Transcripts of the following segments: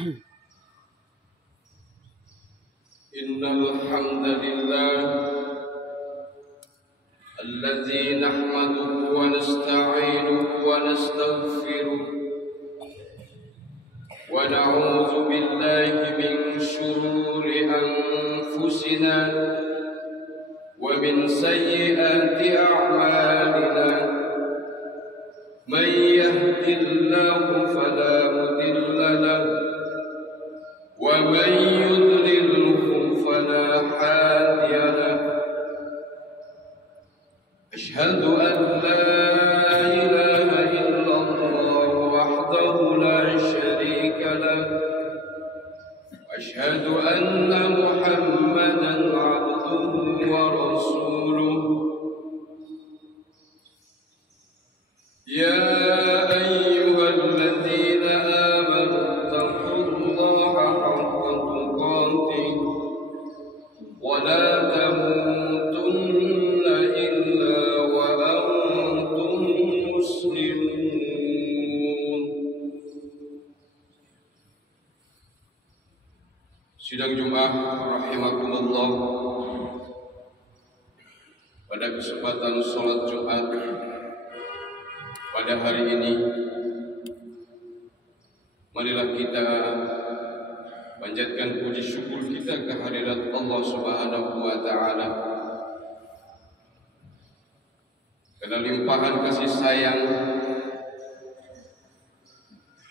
إن الحمد لله الذي نحمده ونستعينه ونستغفره ونعوذ بالله من شرور أنفسنا ومن سيئات أعمالنا من يهد الله فلا مضل له ومن يضلله فلا هادي له أشهد أن لا إله إلا الله وحده لا شريك له أشهد أن محمدا عبده ورسوله يا أيها الذين آمنوا اتقوا الله حق تقاته ولا تموتن إلا وأنتم مسلمون. Sidang Jumat rahimakumullah, pada kesempatan sholat Jumat pada hari ini, marilah kita panjatkan puji syukur kita kehadirat Allah Subhanahu wa taala karena limpahan kasih sayang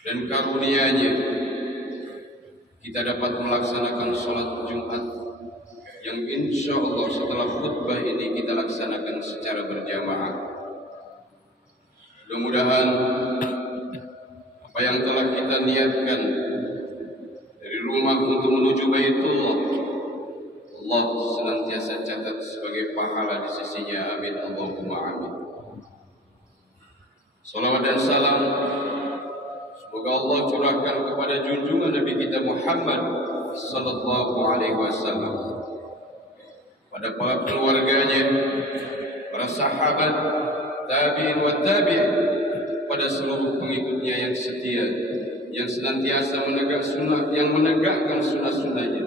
dan karunia-Nya kita dapat melaksanakan sholat Jumat yang insya Allah setelah khutbah ini kita laksanakan secara berjamaah. Mudah-mudahan apa yang telah kita niatkan dari rumah untuk menuju Baitullah, Allah senantiasa catat sebagai pahala di sisinya. Amin Allahumma amin. Salawat dan salam semoga Allah curahkan kepada junjungan Nabi kita Muhammad sallallahu alaihi wasallam, pada para keluarganya, para sahabat, tabi'in wa tabi'in, pada seluruh pengikutnya yang setia, yang senantiasa menegakkan sunnah-sunnahnya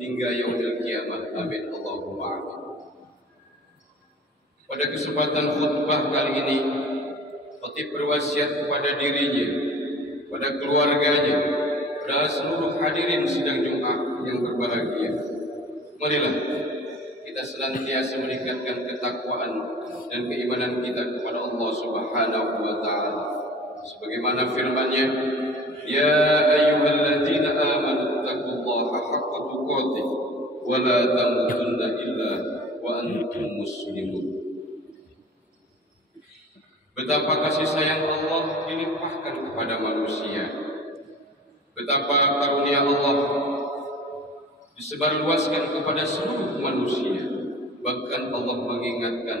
hingga yaumil kiamah. Amin Allahumma amin. Pada kesempatan khutbah kali ini, khatib berwasiat kepada dirinya, pada keluarganya, pada seluruh hadirin sidang Jumat yang berbahagia. Marilah kita senantiasa meningkatkan ketakwaan dan keimanan kita kepada Allah Subhanahu wa taala. Sebagaimana firman-Nya, "Ya ayyuhalladzina amanu taqullaha haqqa tuqatih wa la tamutunna illa wa antum muslimun." Betapa kasih sayang Allah dilimpahkan kepada manusia, betapa karunia Allah disebarluaskan kepada seluruh manusia. Bahkan Allah mengingatkan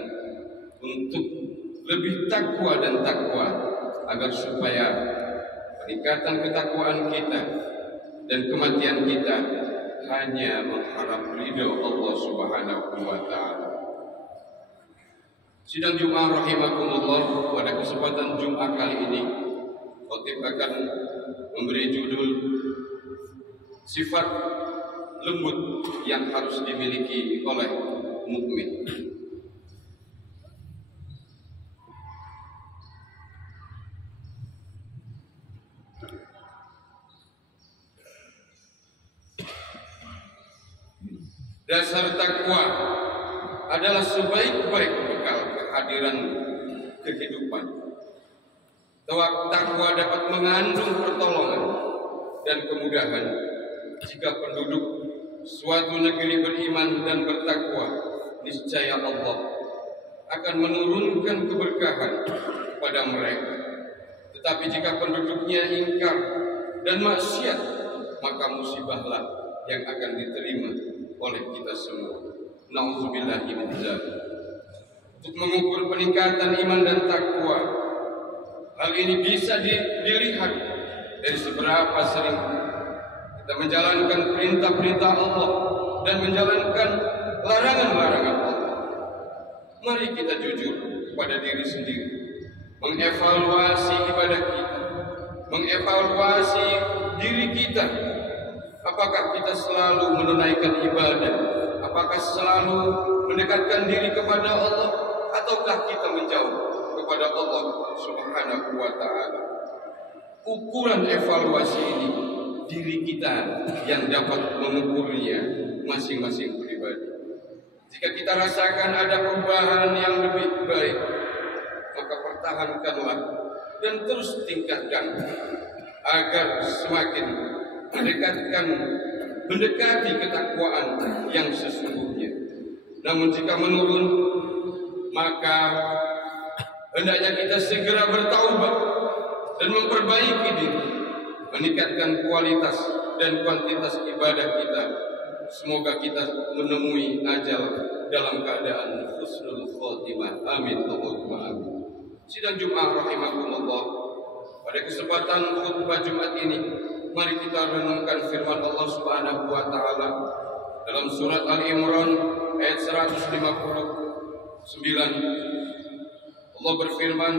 untuk lebih takwa dan takwa, agar supaya peningkatan ketakwaan kita dan kematian kita hanya mengharap ridho Allah Subhanahu wa taala. Sidang Jumat rahimakumullah, pada kesempatan Jumat kali ini khatib akan memberi judul sifat lembut yang harus dimiliki oleh mukmin. Dasar takwa adalah sebaik-baik bekal kehadiran kehidupan. Takwa dapat mengandung pertolongan dan kemudahan jika penduduk suatu negeri beriman dan bertakwa. Niscaya Allah akan menurunkan keberkahan pada mereka. Tetapi jika penduduknya ingkar dan maksiat, maka musibahlah yang akan diterima oleh kita semua. Nauzubillahi min dzalik. Untuk mengukur peningkatan iman dan takwa, hal ini bisa dilihat dari seberapa sering kita menjalankan perintah-perintah Allah dan menjalankan larangan-larangan Allah. Mari kita jujur kepada diri sendiri, mengevaluasi ibadah kita, mengevaluasi diri kita. Apakah kita selalu menunaikan ibadah? Apakah selalu mendekatkan diri kepada Allah? Ataukah kita menjauh kepada Allah Subhanahu wa ta'ala? Ukuran evaluasi ini diri kita yang dapat mengukurnya masing-masing pribadi. Jika kita rasakan ada perubahan yang lebih baik, maka pertahankanlah dan terus tingkatkan agar semakin mendekati ketakwaan yang sesungguhnya. Namun jika menurun, maka hendaknya kita segera bertaubat dan memperbaiki diri, meningkatkan kualitas dan kuantitas ibadah kita. Semoga kita menemui ajal dalam keadaan husnul khotimah. Amin Allahumma amin. Sidang Jumat rahimakumullah. Pada kesempatan khutbah Jumat ini, mari kita renungkan firman Allah Subhanahu wa taala dalam surat Al-Imran ayat 159. Allah berfirman,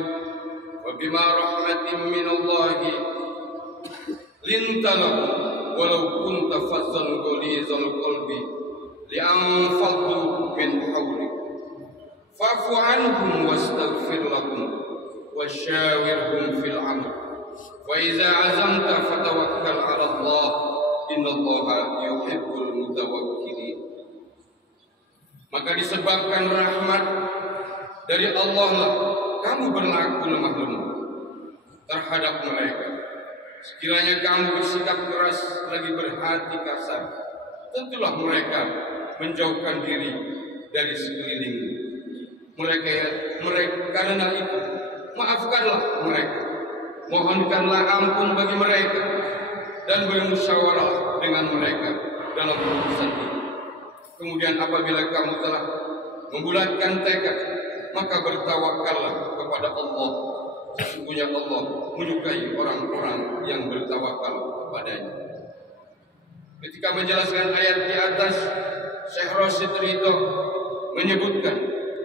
"Wa bima rahmatin minallahi lintalahu walau kunta fazzan ghalidhal qalbi li'anfaddu min hawlik fa'fu anhum wastaghfir lahum wasyawirhum fil amr wa idza 'azamta fatawakkal 'ala Allah innallaha yuhibbul mutawakkilin." Maka disebabkan rahmat dari Allah lah kamu berlaku lemah lembut terhadap mereka. Sekiranya kamu bersikap keras lagi berhati kasar, tentulah mereka menjauhkan diri dari sekeliling mereka. Karena itu, maafkanlah mereka, mohonkanlah ampun bagi mereka, dan bermusyawarah dengan mereka dalam urusan ini. Kemudian apabila kamu telah membulatkan tekad, maka bertawakallah kepada Allah. Sesungguhnya Allah menyukai orang-orang yang bertawakal kepadanya. Ketika menjelaskan ayat di atas, Syekh Rasyid Ridho menyebutkan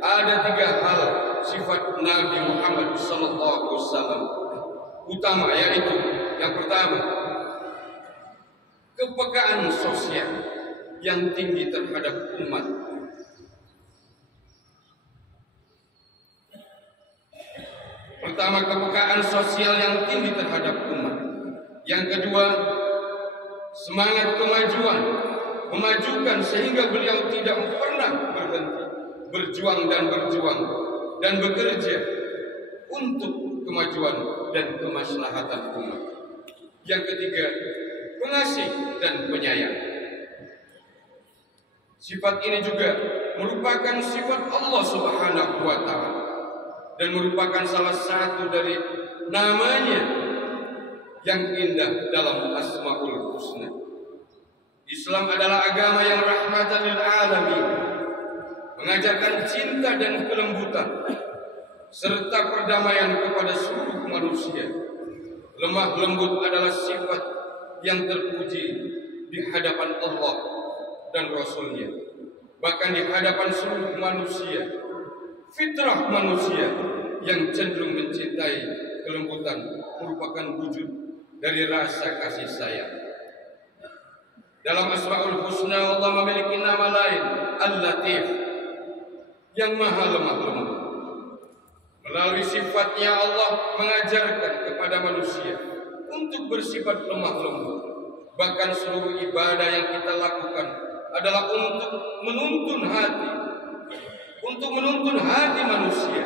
ada 3 hal sifat Nabi Muhammad SAW utama, yaitu yang pertama, kepekaan sosial yang tinggi terhadap umat. Pertama, kepekaan sosial yang tinggi terhadap umat. Yang kedua, semangat kemajuan, memajukan sehingga beliau tidak pernah berhenti berjuang dan bekerja untuk kemajuan dan kemaslahatan umat. Yang ketiga, pengasih dan penyayang. Sifat ini juga merupakan sifat Allah Subhanahu wa ta'ala dan merupakan salah satu dari namanya yang indah dalam Asmaul Husna. Islam adalah agama yang rahmatan lil alamin, mengajarkan cinta dan kelembutan serta perdamaian kepada seluruh manusia. Lemah lembut adalah sifat yang terpuji di hadapan Allah dan Rasul-Nya, bahkan di hadapan seluruh manusia. Fitrah manusia yang cenderung mencintai kelembutan merupakan wujud dari rasa kasih sayang. Dalam Asmaul Husna, Allah memiliki nama lain, Al-Latif, yang maha lemah lembut. Melalui sifatnya Allah mengajarkan kepada manusia untuk bersifat lemah lembut. Bahkan seluruh ibadah yang kita lakukan adalah untuk menuntun hati manusia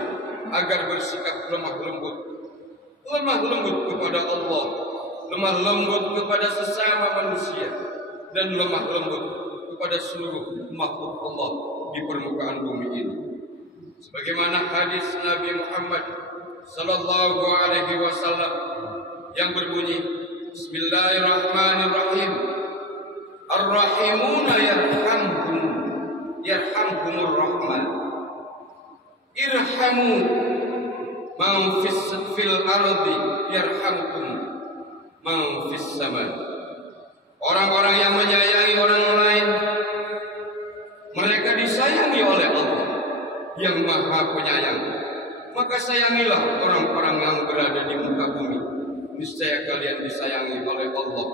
agar bersikap lemah lembut kepada Allah, lemah lembut kepada sesama manusia, dan lemah lembut kepada seluruh makhluk Allah di permukaan bumi ini. Sebagaimana hadis Nabi Muhammad sallallahu alaihi wasallam yang berbunyi, Bismillahirrahmanirrahim, Ar-Rahimuna yarhamhumur Rahman, irhamu man fil ardi yarhamkum man fis sama. Orang-orang yang menyayangi orang lain, mereka disayangi oleh Allah yang maha penyayang. Maka sayangilah orang-orang yang berada di muka bumi, niscaya kalian disayangi oleh Allah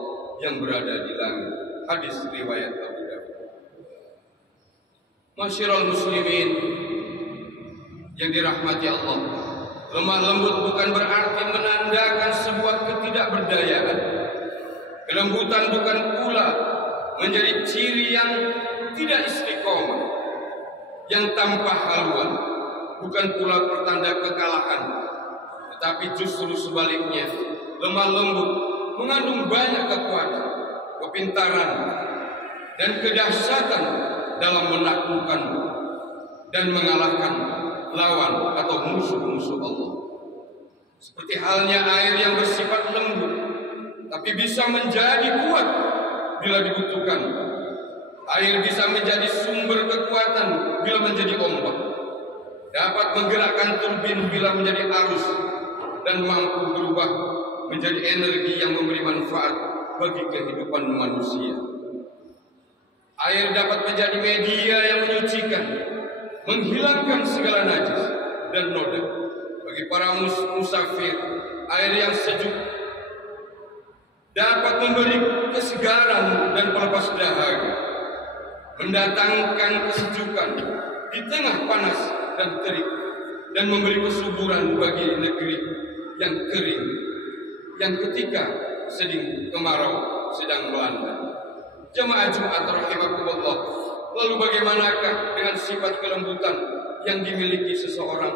yang berada di langit. Hadis riwayat Abu Dawud. Masyiral muslimin yang dirahmati Allah, lemah lembut bukan berarti menandakan sebuah ketidakberdayaan. Kelembutan bukan pula menjadi ciri yang tidak istiqomah, yang tanpa haluan, bukan pula pertanda kekalahan, tetapi justru sebaliknya, lemah lembut mengandung banyak kekuatan, kepintaran, dan kedahsyatan dalam menaklukkan dan mengalahkan lawan atau musuh-musuh Allah. Seperti halnya air yang bersifat lembut, tapi bisa menjadi kuat bila dibutuhkan. Air bisa menjadi sumber kekuatan bila menjadi ombak, dapat menggerakkan turbin bila menjadi arus, dan mampu berubah menjadi energi yang memberi manfaat bagi kehidupan manusia. Air dapat menjadi media yang menyucikan, menghilangkan segala najis dan noda. Bagi para musafir, air yang sejuk dapat memberi kesegaran dan pelepas dahaga, mendatangkan kesejukan di tengah panas dan terik, dan memberi kesuburan bagi negeri yang kering, yang ketika sedang kemarau sedang melanda. Jemaah Jumat rahimakumullah, lalu bagaimanakah dengan sifat kelembutan yang dimiliki seseorang?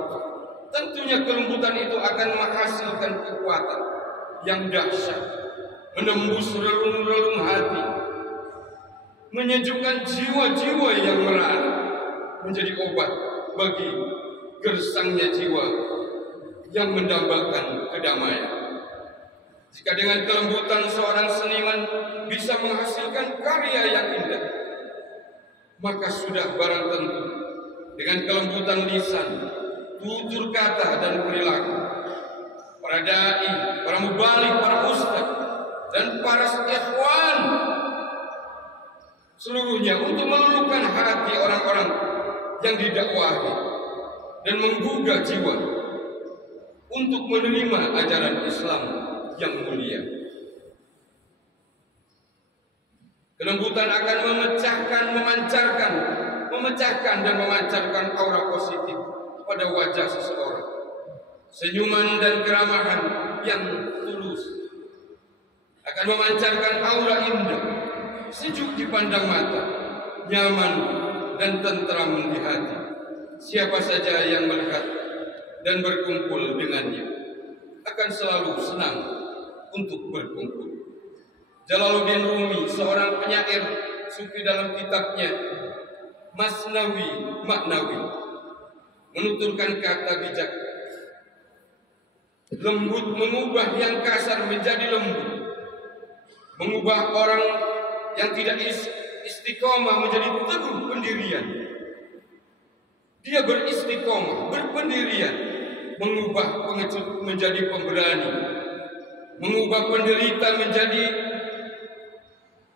Tentunya kelembutan itu akan menghasilkan kekuatan yang dahsyat, menembus relung-relung hati, menyejukkan jiwa-jiwa yang merana, menjadi obat bagi gersangnya jiwa yang mendambakan kedamaian. Jika dengan kelembutan seorang seniman bisa menghasilkan karya yang indah, maka sudah barang tentu dengan kelembutan lisan, tutur kata dan perilaku, para dai, para mubalik, para ustaz, dan para ikhwan seluruhnya untuk meluluhkan hati orang-orang yang didakwahi dan menggugah jiwa untuk menerima ajaran Islam yang mulia. Kelembutan akan memecahkan dan memancarkan aura positif pada wajah seseorang. Senyuman dan keramahan yang tulus akan memancarkan aura indah, sejuk dipandang mata, nyaman dan tentram di hati. Siapa saja yang melihat dan berkumpul dengannya akan selalu senang untuk berkumpul. Jalaluddin Rumi, seorang penyair sufi, dalam kitabnya Masnawi Maknawi menuturkan kata bijak, lembut mengubah yang kasar menjadi lembut, mengubah orang yang tidak istiqomah menjadi teguh pendirian. Dia beristiqomah, berpendirian, mengubah pengecut menjadi pemberani, mengubah penderita menjadi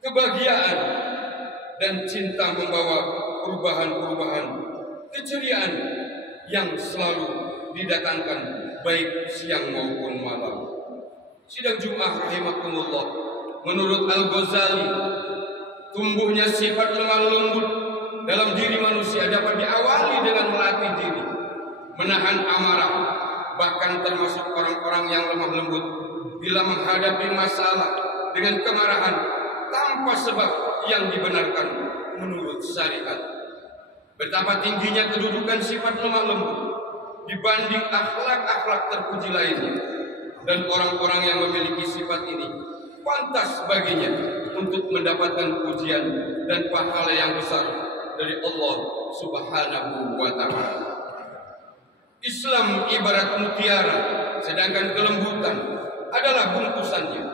kebahagiaan, dan cinta membawa perubahan-perubahan, keceriaan yang selalu didatangkan baik siang maupun malam. Sidang Jumat rahimakumullah, menurut Al-Ghazali, tumbuhnya sifat lemah lembut dalam diri manusia dapat diawali dengan melatih diri, menahan amarah, bahkan termasuk orang-orang yang lemah lembut bila menghadapi masalah dengan kemarahan tanpa sebab yang dibenarkan menurut syariat. Betapa tingginya kedudukan sifat lemah lembut dibanding akhlak-akhlak terpuji lainnya, dan orang-orang yang memiliki sifat ini pantas baginya untuk mendapatkan pujian dan pahala yang besar dari Allah Subhanahu wa ta'ala. Islam ibarat mutiara, sedangkan kelembutan adalah bungkusannya.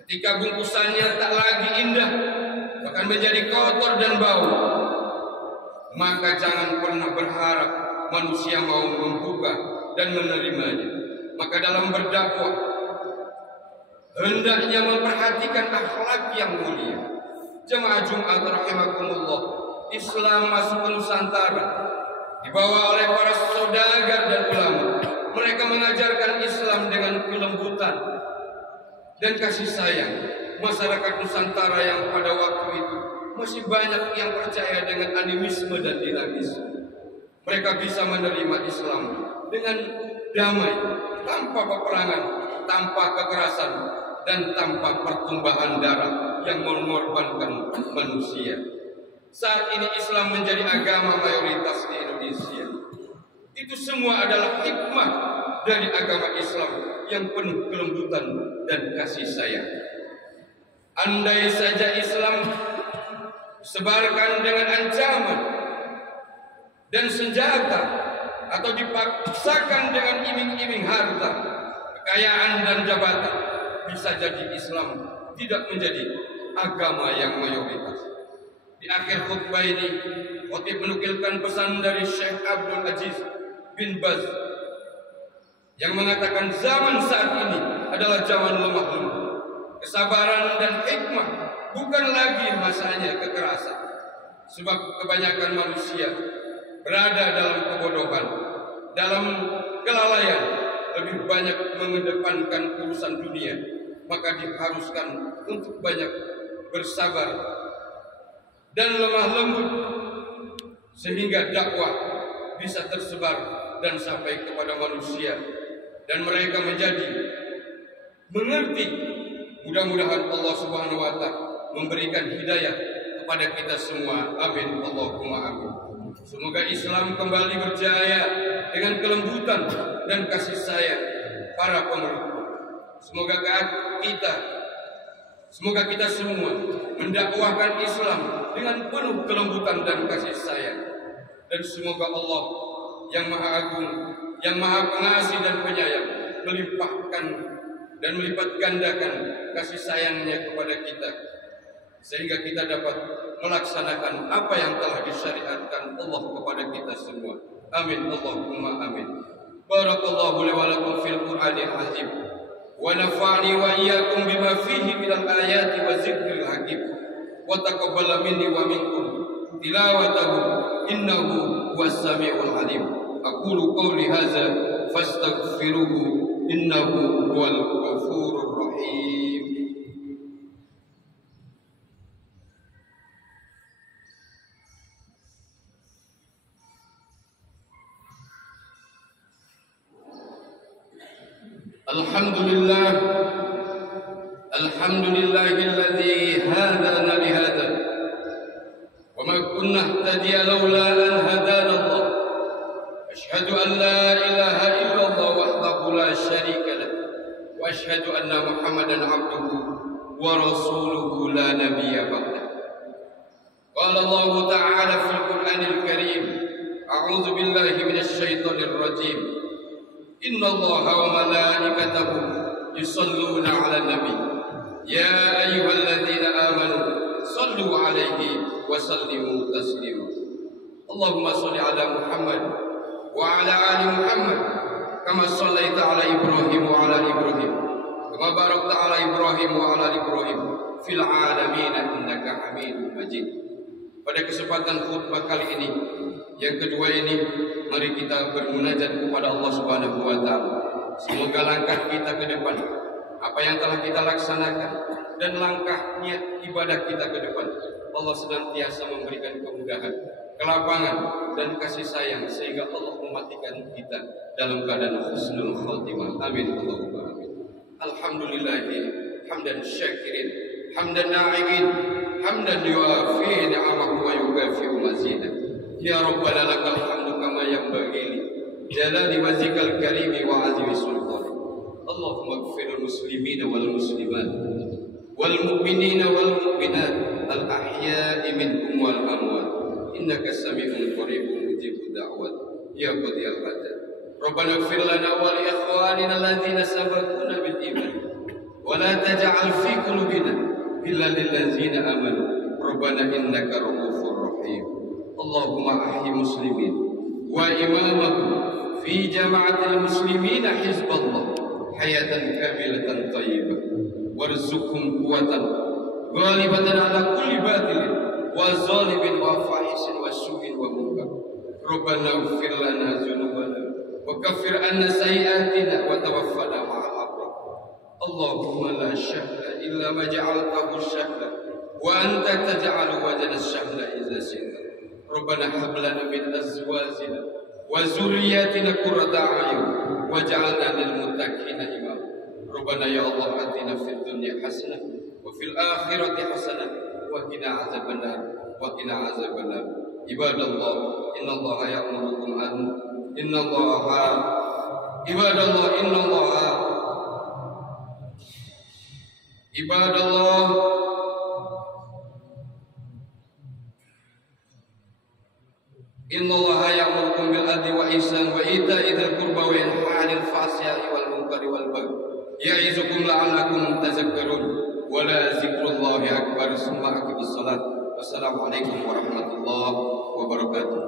Ketika bungkusannya tak lagi indah, bahkan menjadi kotor dan bau, maka jangan pernah berharap manusia mau membuka dan menerimanya. Maka dalam berdakwah hendaknya memperhatikan akhlak yang mulia. Jemaah Jumat rahimakumullah, Islam masuk ke Nusantara dibawa oleh para saudagar dan ulama. Mereka mengajarkan Islam dengan kelembutan, dan kasih sayang masyarakat Nusantara yang pada waktu itu masih banyak yang percaya dengan animisme dan dinamisme. Mereka bisa menerima Islam dengan damai, tanpa peperangan, tanpa kekerasan, dan tanpa pertumpahan darah yang mengorbankan manusia. Saat ini Islam menjadi agama mayoritas di Indonesia. Itu semua adalah hikmah dari agama Islam yang penuh kelembutan dan kasih sayang. Andai saja Islam sebarkan dengan ancaman dan senjata atau dipaksakan dengan iming-iming harta, kekayaan dan jabatan, bisa jadi Islam tidak menjadi agama yang mayoritas. Di akhir khutbah ini, khatib menukilkan pesan dari Syekh Abdul Aziz bin Baz yang mengatakan zaman saat ini adalah zaman lemah lembut. Kesabaran dan hikmah bukan lagi masanya kekerasan. Sebab kebanyakan manusia berada dalam kebodohan, dalam kelalaian, lebih banyak mengedepankan urusan dunia, maka diharuskan untuk banyak bersabar dan lemah lembut sehingga dakwah bisa tersebar dan sampai kepada manusia dan mereka menjadi mengerti. Mudah-mudahan Allah Subhanahu wa Ta'ala memberikan hidayah kepada kita semua. Amin. Allahumma amin. Semoga Islam kembali berjaya dengan kelembutan dan kasih sayang para pemeluk. Semoga kita semua mendakwahkan Islam dengan penuh kelembutan dan kasih sayang. Dan semoga Allah yang Maha Agung, yang Maha Pengasih dan Penyayang melimpahkan dan melipat gandakan kasih sayangnya kepada kita, sehingga kita dapat melaksanakan apa yang telah disyariatkan Allah kepada kita semua. Amin. Allahumma amin. Barakallahu li wa lakum fil Qur'anil azim wa nafa'ani wa iyyakum bima fihi minal ayati wa zikril hakim wa taqabbal minni wa minkum tilawatahu innahu huwas samiul alim. Aqulu qawli hadza fastaghfiruhu innahu huwal ghafurur rahim. Alhamdulillahilladzi hadana lihada wa ma kunna nahtadiya laula an hadana Allah. Ashhadu an la ilaha illallah wahdahu la syarika lah wa ashhadu anna Muhammadan abduhu wa rasuluhu la nabiyya ba'dah. Qala Allah ta'ala fil Qur'anil Karim, a'udzu billahi minasy syaithanir rajim. Innallaha wa malaikatahu yusalluna 'alan nabi. Ya ayyuhalladzina amanu sallu 'alaihi wa sallimu taslima. Allahumma shalli 'ala Muhammad wa 'ala ali Muhammad kama shallaita 'ala Ibrahim wa 'ala Ibrahim kama barakta 'ala Ibrahim wa 'ala Ibrahim fil 'alamin innaka Hamidum Majid. Pada kesempatan khutbah kali ini yang kedua ini, mari kita bermunajat kepada Allah Subhanahu wa Ta'ala. Semoga langkah kita ke depan, apa yang telah kita laksanakan dan langkah niat ibadah kita ke depan, Allah senantiasa memberikan kemudahan, kelapangan dan kasih sayang sehingga Allah mematikan kita dalam keadaan husnul khatimah. Amin. Allahumma amin. Alhamdulillahi hamdan syakirin, hamdan na'imin, hamdan yuafi ni'amahu wa yukafi'u mazidah. Ya Rabbana lakal hamdu kama yanbaghi li jalali wajhikal karimi wa azimi sultani. Allahumma ighfir lil muslimina wal muslimat wal mu'minina wal mu'minat al ahya'i minhum wal amwat innaka sami'un qaribun mujibud da'wat ya qadiyal hajat. Rabbana ighfir lana wa li ikhwanina alladhina sabaquna bil iman wa la taj'al fi qulubina illa lil ladzina amanu Rabbana innaka ra'ufur rahim. Allahumma ahyi muslimin wa imamahum fi jama'atil muslimina hizballah hayatan kamilatan tayyibah warzuqhum quwwatan ghalibatan ala kulli batilin wa zalimin wa fahishin wa su'in wa munkar. Rabbana ighfir lana dzunubana wa kaffir anna sayyi'atina wa tawaffana ma'al abrar. Allahumma la syahla illa ma ja'altahu syahla wa anta taj'alu wajna syahla idza syi'ta. Rabbana hab lana min azwajina wa zurriyyatina qurrata a'yun waj'alna lil muttaqina imama. Rabbana ya Allah atina fid dunya hasanah wa fil akhirati hasanah wa qina azabannar wa qina azabannar. Ibadallah innallaha ya'murukum an Ibadallah innallaha ya'murukum bil adli wa ihsan wa ita'i dzil qurba wa yanha 'anil fahsya'i wal munkari wal baghi ya'izukum la'allakum tadhakkarun wa la dzikrullahi akbar. Summa aqimus shalah. Wassalamualaikum warahmatullahi wabarakatuh.